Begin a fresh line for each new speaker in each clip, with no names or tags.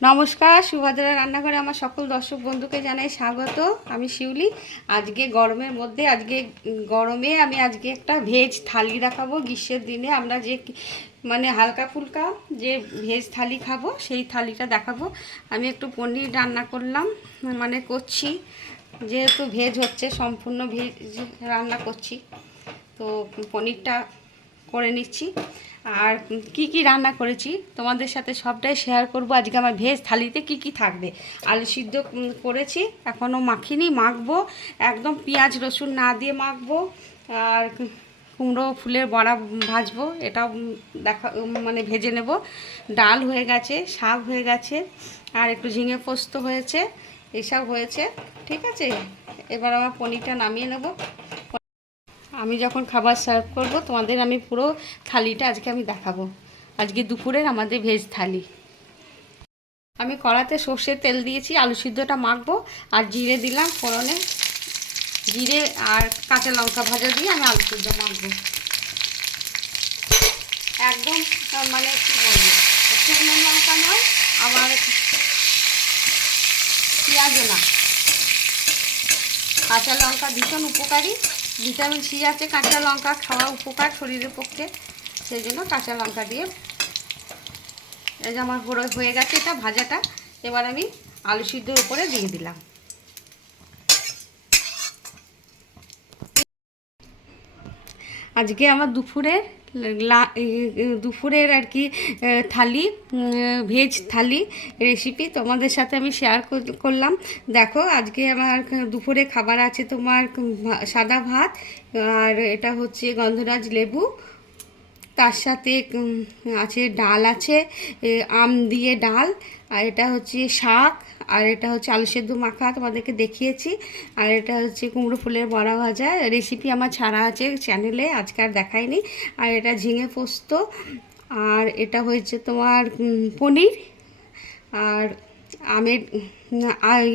নমস্কার, সুভদ্রা রান্নাঘরে আমার সকল দর্শক বন্ধুকে জানাই স্বাগত। আমি শিউলি। আজকে গরমের মধ্যে, আজকে গরমে আমি আজকে একটা ভেজ থালি দেখাবো। গ্রীষ্মের দিনে আমরা যে মানে হালকা ফুলকা যে ভেজ থালি খাব, সেই থালিটা দেখাবো। আমি একটু পনির রান্না করলাম মানে করছি। যেহেতু ভেজ হচ্ছে, সম্পূর্ণ ভেজ রান্না করছি। তো পনিরটা করে নিচ্ছি। আর কি কি রান্না করেছি তোমাদের সাথে সবটাই শেয়ার করব। আজকে আমার ভেজ থালিতে কি কি থাকবে? আলু সিদ্ধ করেছি এখনও মাখিনি, মাখবো। একদম পেঁয়াজ, রসুন না দিয়ে মাখবো। আর কুমড়ো, ফুলের বড়া ভাজবো, এটাও দেখা মানে ভেজে নেব। ডাল হয়ে গেছে, শাক হয়ে গেছে, আর একটু ঝিঙে পোস্ত হয়েছে, এসব হয়েছে, ঠিক আছে? এবার আমার পনিরটা নামিয়ে নেব। আমি যখন খাবার সার্ভ করব, তোমাদের আমি পুরো থালিটা আজকে আমি দেখাবো। আজকে দুপুরের আমাদের ভেজ থালি। আমি কড়াতে সর্ষের তেল দিয়েছি, আলু সিদ্ধটা মাখবো, আর জিরে দিলাম ফোড়নে। জিরে আর কাঁচা লঙ্কা ভাজা দিয়ে আমি আলু সিদ্ধ মাখবো। একদম মানে কি বলব শুকনো লঙ্কা নয়, আবার পেঁয়াজও না। কাঁচা লঙ্কা ভীষণ উপকারী। ভিটামিন সি আছে, কাঁচা লঙ্কা খাওয়া উপকার শরীরের পক্ষে। সেই জন্য কাঁচা লঙ্কা দিয়ে এই যে আমার গুঁড়ো হয়ে গেছে এটা ভাজাটা, এবার আমি আলু সিদ্ধর উপরে দিয়ে দিলাম। আজকে আমার দুপুরের দুপুরের আর কি থালি ভেজ থালি রেসিপি তোমাদের সাথে আমি শেয়ার কর- করলাম। দেখো, আজকে আমার দুপুরে খাবার আছে তোমার সাদা ভাত, আর এটা হচ্ছে গন্ধরাজ লেবু। তার সাথে আছে ডাল আছে আম দিয়ে ডাল, আর এটা হচ্ছে শাক, আর এটা হচ্ছে আলু সেদ্ধ মাখা, তোমাদেরকে দেখিয়েছি, আর এটা হচ্ছে কুমড়ো ফুলের বড়া ভাজা রেসিপি আমার ছাড়া আছে চ্যানেলে আজকে আর দেখায়নি আর এটা ঝিঙে পোস্ত, আর এটা হয়েছে তোমার পনির, আর আমের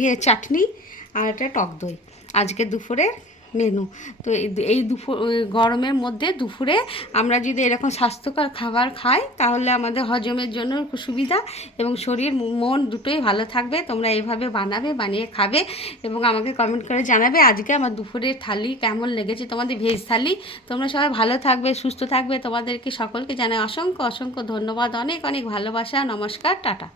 ইয়ে চাটনি, আর এটা টক দই, আজকে দুপুরের মেনু। তো এই দুপুর গরমের মধ্যে দুপুরে আমরা যদি এরকম স্বাস্থ্যকর খাবার খাই, তাহলে আমাদের হজমের জন্য সুবিধা এবং শরীর, মন দুটোই ভালো থাকবে। তোমরা এইভাবে বানাবে, বানিয়ে খাবে এবং আমাকে কমেন্ট করে জানাবে আজকে আমার দুপুরের থালি কেমন লেগেছে, তোমাদের ভেজ থালি। তোমরা সবাই ভালো থাকবে, সুস্থ থাকবে। তোমাদেরকে সকলকে জানাই অসংখ্য অসংখ্য ধন্যবাদ। অনেক অনেক ভালোবাসা। নমস্কার, টাটা।